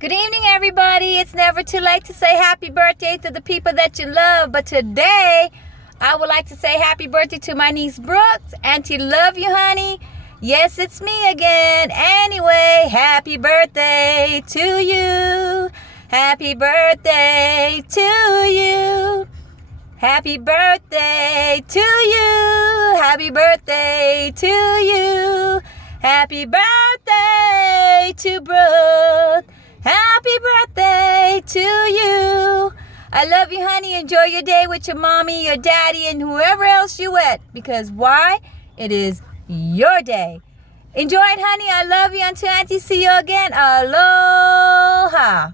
Good evening, everybody. It's never too late to say happy birthday to the people that you love. But today, I would like to say happy birthday to my niece Brooks. Auntie, love you, honey. Yes, it's me again. Anyway, happy birthday to you. Happy birthday to you. Happy birthday to you. Happy birthday to you. Happy birthday to Brooke. Happy birthday to you. I love you, honey. Enjoy your day with your mommy, your daddy, and whoever else you with. Because why? It is your day. Enjoy it, honey. I love you. Until Auntie see you again. Aloha.